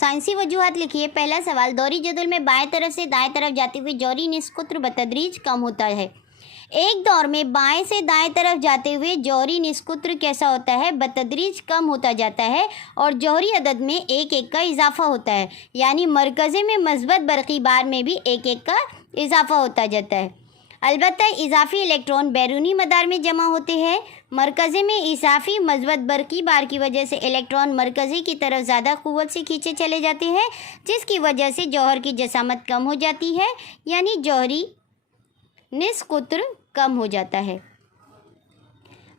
साइंसी वजूहात लिखिए। पहला सवाल, दौरी जदवल में बाएं तरफ से दाएं तरफ जाते हुए जौहरी निस्कुत्र बतदरीज कम होता है। एक दौर में बाएं से दाएं तरफ जाते हुए जौहरी निस्कुत्र कैसा होता है? बतदरीज कम होता जाता है और जौहरी अदद में एक एक का इजाफा होता है, यानी मरकज़े में मस्बत बरक़ी बार में भी एक एक का इजाफा होता जाता है। अलबत्ता इजाफी इलेक्ट्रॉन बैरूनी मदार में जमा होते हैं। मरकज़े में इजाफी मस्बत बरक़ी बार की वजह से इलेक्ट्रॉन मरकज़े की तरफ ज़्यादा क़ुव्वत से खींचे चले जाते हैं, जिसकी वजह से जौहर की जसामत कम हो जाती है, यानी जौहरी निस्कुत्र कम हो जाता है।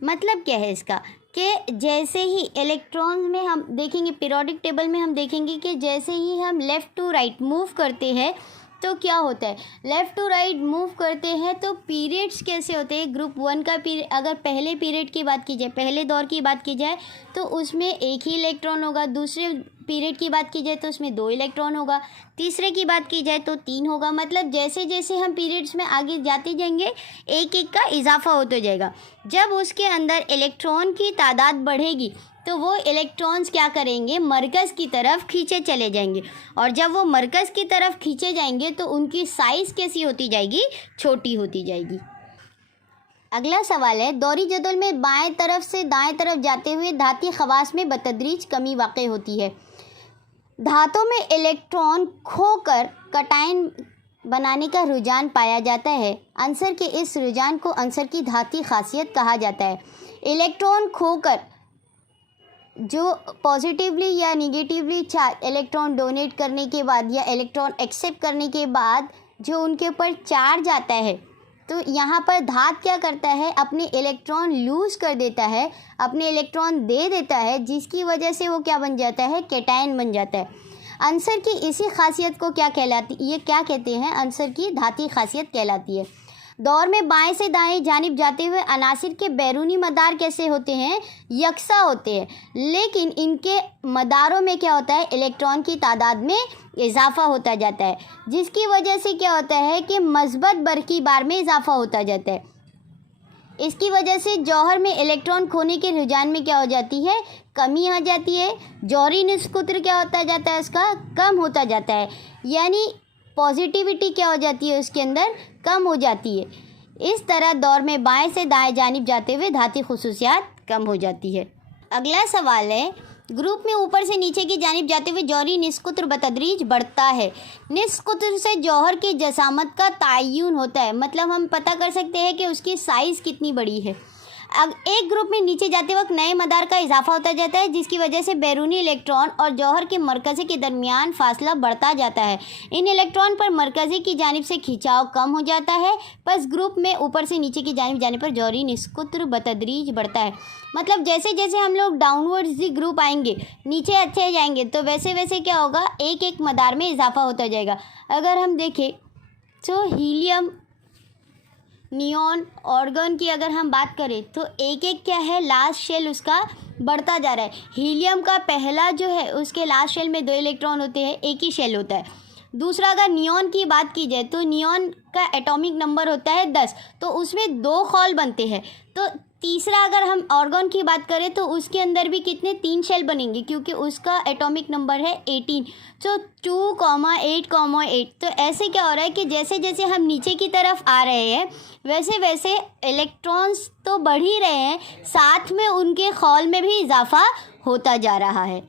मतलब क्या है इसका कि जैसे ही इलेक्ट्रॉन्स में हम देखेंगे, पीरियोडिक टेबल में हम देखेंगे कि जैसे ही हम लेफ़्ट टू राइट मूव करते हैं तो क्या होता है, लेफ़्ट टू राइट मूव करते हैं तो पीरियड्स कैसे होते हैं। ग्रुप 1 का पीरियड, अगर पहले पीरियड की बात की जाए, पहले दौर की बात की जाए तो उसमें एक ही इलेक्ट्रॉन होगा। दूसरे पीरियड की बात की जाए तो उसमें 2 इलेक्ट्रॉन होगा। तीसरे की बात की जाए तो 3 होगा। मतलब जैसे जैसे हम पीरियड्स में आगे जाते जाएंगे एक एक का इजाफा होता जाएगा। जब उसके अंदर इलेक्ट्रॉन की तादाद बढ़ेगी तो वो इलेक्ट्रॉन्स क्या करेंगे, मरकज़ की तरफ खींचे चले जाएंगे, और जब वो मरकज़ की तरफ खींचे जाएंगे तो उनकी साइज़ कैसी होती जाएगी, छोटी होती जाएगी। अगला सवाल है, दौरी जदवल में बाएं तरफ से दाएं तरफ जाते हुए धाती खवास में बतदरीज कमी वाक़ई होती है। धातों में इलेक्ट्रॉन खोकर कटायन बनाने का रुझान पाया जाता है। अंसर के इस रुझान को अंसर की धाती खासियत कहा जाता है। इलेक्ट्रॉन खोकर जो पॉजिटिवली या निगेटिवली चार्ज इलेक्ट्रॉन डोनेट करने के बाद या इलेक्ट्रॉन एक्सेप्ट करने के बाद जो उनके ऊपर चार्ज आता है, तो यहाँ पर धात क्या करता है, अपने इलेक्ट्रॉन लूज़ कर देता है, अपने इलेक्ट्रॉन दे देता है, जिसकी वजह से वो क्या बन जाता है, कैटायन बन जाता है। अंसर की इसी खासियत को क्या कहलाती, ये क्या कहते हैं, अंसर की धाती खासियत कहलाती है। दौर में बाएं से दाएं जानिब जाते हुए अनासिर के बैरूनी मदार कैसे होते हैं, यकसा होते हैं, लेकिन इनके मदारों में क्या होता है, इलेक्ट्रॉन की तादाद में इजाफा होता जाता है, जिसकी वजह से क्या होता है कि मस्बत बरक़ी बार में इजाफा होता जाता है। इसकी वजह से जौहर में इलेक्ट्रॉन खोने के रुझान में क्या हो जाती है, कमी आ जाती है। जौहरी निस्कुत्र क्या होता जाता है, उसका कम होता जाता है, यानी पॉजिटिविटी क्या हो जाती है, उसके अंदर कम हो जाती है। इस तरह दौर में बाएं से दाएं जानिब जाते हुए धाती खुसूसियात कम हो जाती है। अगला सवाल है, ग्रुप में ऊपर से नीचे की जानिब जाते हुए जौहरी निस्कुत्र बतदरीज बढ़ता है। निस्कुत्र से जौहर की जसामत का तयन होता है, मतलब हम पता कर सकते हैं कि उसकी साइज़ कितनी बड़ी है। अब एक ग्रुप में नीचे जाते वक्त नए मदार का इजाफा होता जाता है, जिसकी वजह से बैरूनी इलेक्ट्रॉन और जौहर के मरकज़े के दरमियान फासला बढ़ता जाता है। इन इलेक्ट्रॉन पर मरकज़े की जानिब से खिंचाव कम हो जाता है। बस ग्रुप में ऊपर से नीचे की जानिब जाने पर जौहरी निस्कुत्र बतदरीज बढ़ता है। मतलब जैसे जैसे हम लोग डाउनवर्ड्स दी ग्रुप आएंगे, नीचे अच्छे जाएंगे, तो वैसे वैसे क्या होगा, एक एक मदार में इजाफा होता जाएगा। अगर हम देखें तो हीलियम, नियॉन, ऑर्गन की अगर हम बात करें तो एक एक क्या है, लास्ट शेल उसका बढ़ता जा रहा है। हीलियम का पहला जो है उसके लास्ट शेल में 2 इलेक्ट्रॉन होते हैं, एक ही शेल होता है। दूसरा अगर नियॉन की बात की जाए तो नियॉन का एटॉमिक नंबर होता है 10, तो उसमें 2 खौल बनते हैं। तो तीसरा अगर हम ऑर्गन की बात करें तो उसके अंदर भी कितने, 3 शेल बनेंगे, क्योंकि उसका एटॉमिक नंबर है 18। तो 2,8,8। तो ऐसे क्या हो रहा है कि जैसे जैसे हम नीचे की तरफ आ रहे हैं वैसे वैसे इलेक्ट्रॉन्स तो बढ़ ही रहे हैं, साथ में उनके खौल में भी इजाफा होता जा रहा है।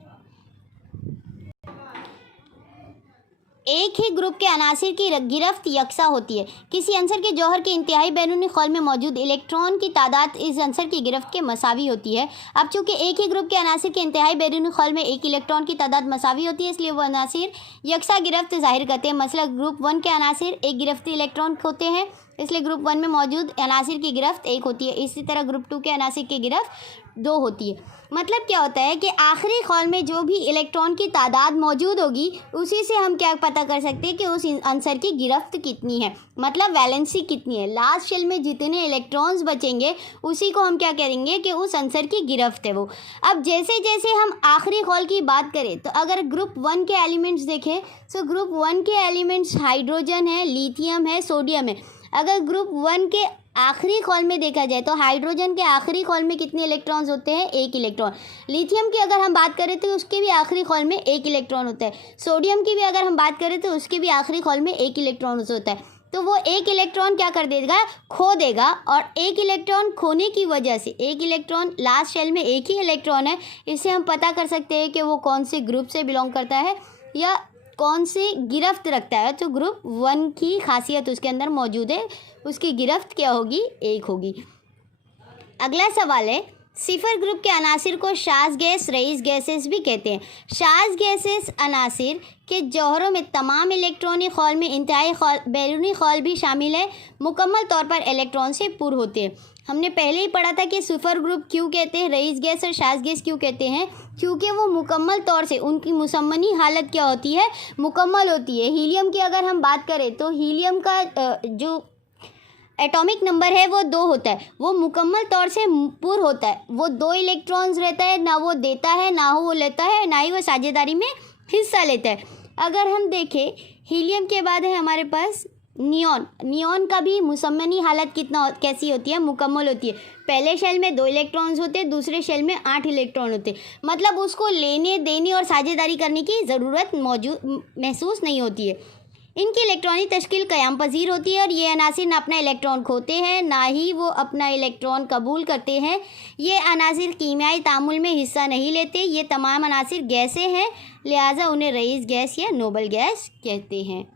एक ही ग्रुप के अनासिर की गिरफ्त यकसा होती है। किसी अंसर के जौहर के इंतहाई बैरूनी खौल में मौजूद इलेक्ट्रॉन की तादाद इस अंसर की गिरफ्त के मसावी होती है। अब चूंकि एक ही ग्रुप के अनासिर के इंतहाई बैरूनी खौल में एक इलेक्ट्रॉन की तादाद मसावी होती है, इसलिए वो अनासिर यकसा गिरफ्त ज़ाहिर करते हैं। मसला ग्रुप 1 के अनासिर एक गिरफ्ती इलेक्ट्रॉन होते हैं, इसलिए ग्रुप 1 में मौजूद अनासिर की गिरफ्त 1 होती है। इसी तरह ग्रुप 2 के अनासिर की गिरफ्त 2 होती है। मतलब क्या होता है कि आखिरी खौल में जो भी इलेक्ट्रॉन की तादाद मौजूद होगी उसी से हम क्या पता कर सकते हैं कि उस आंसर की गिरफ्त कितनी है, मतलब वैलेंसी कितनी है। लास्ट शेल में जितने इलेक्ट्रॉन्स बचेंगे उसी को हम क्या करेंगे कि उस आंसर की गिरफ्त है वो। अब जैसे जैसे हम आखिरी खौल की बात करें तो अगर ग्रुप 1 के एलिमेंट्स देखें तो ग्रुप 1 के एलिमेंट्स हाइड्रोजन है, लिथियम है, सोडियम है। अगर ग्रुप 1 के आखिरी कॉल में देखा जाए तो हाइड्रोजन के आखिरी कॉल में कितने इलेक्ट्रॉन्स होते हैं? एक इलेक्ट्रॉन। लिथियम की अगर हम बात करें तो उसके भी आखिरी कॉल में एक इलेक्ट्रॉन होता है। सोडियम की भी अगर हम बात करें तो उसके भी आखिरी कॉल में एक इलेक्ट्रॉन होता है। तो वो एक इलेक्ट्रॉन क्या कर देगा? खो देगा। और एक इलेक्ट्रॉन खोने की वजह से, एक इलेक्ट्रॉन, लास्ट शेल में एक ही इलेक्ट्रॉन है, इससे हम पता कर सकते हैं कि वो कौन से ग्रुप से बिलोंग करता है या कौन से गिरफ्त रखता है। तो ग्रुप 1 की खासियत उसके अंदर मौजूद है, उसकी गिरफ्त क्या होगी? एक होगी। अगला सवाल है, सिफर ग्रुप के अनासिर को शाज़ गैस, रईस गैसेस भी कहते हैं। शाज़ गैसेस अनासिर के जौहरों में तमाम इलेक्ट्रॉनी खौल में इंतहाई खौल, बैरूनी खौल भी शामिल है, मुकम्मल तौर पर इलेक्ट्रॉन से पुर होते हैं। हमने पहले ही पढ़ा था कि सिफर ग्रुप क्यों कहते हैं, रईस गैस और शाज़ गैस क्यों कहते हैं? क्योंकि वो मुकम्मल तौर से, उनकी मुसम्मनी हालत क्या होती है? मुकम्मल होती है। हीलियम की अगर हम बात करें तो हीलियम का जो एटॉमिक नंबर है वो 2 होता है, वो मुकम्मल तौर से पुर होता है। वो 2 इलेक्ट्रॉन्स रहता है, ना वो देता है, ना वो लेता है, ना ही वो साझेदारी में हिस्सा लेता है। अगर हम देखें, हीलियम के बाद है हमारे पास नियॉन। नियॉन का भी मुसम्मनी हालत कैसी होती है? मुकम्मल होती है। पहले शेल में 2 इलेक्ट्रॉन्स होते हैं, दूसरे शेल में 8 इलेक्ट्रॉन होते हैं। मतलब उसको लेने देने और साझेदारी करने की ज़रूरत महसूस नहीं होती है। इनकी इलेक्ट्रॉनिक तश्कील क़याम पजीर होती है और ये अनासिर ना अपना इलेक्ट्रॉन खोते हैं, ना ही वो अपना इलेक्ट्रॉन कबूल करते हैं। ये अनासिर कीमियाई तामुल में हिस्सा नहीं लेते। ये तमाम अनासिर गैसें हैं, लिहाजा उन्हें रईस गैस या नोबल गैस कहते हैं।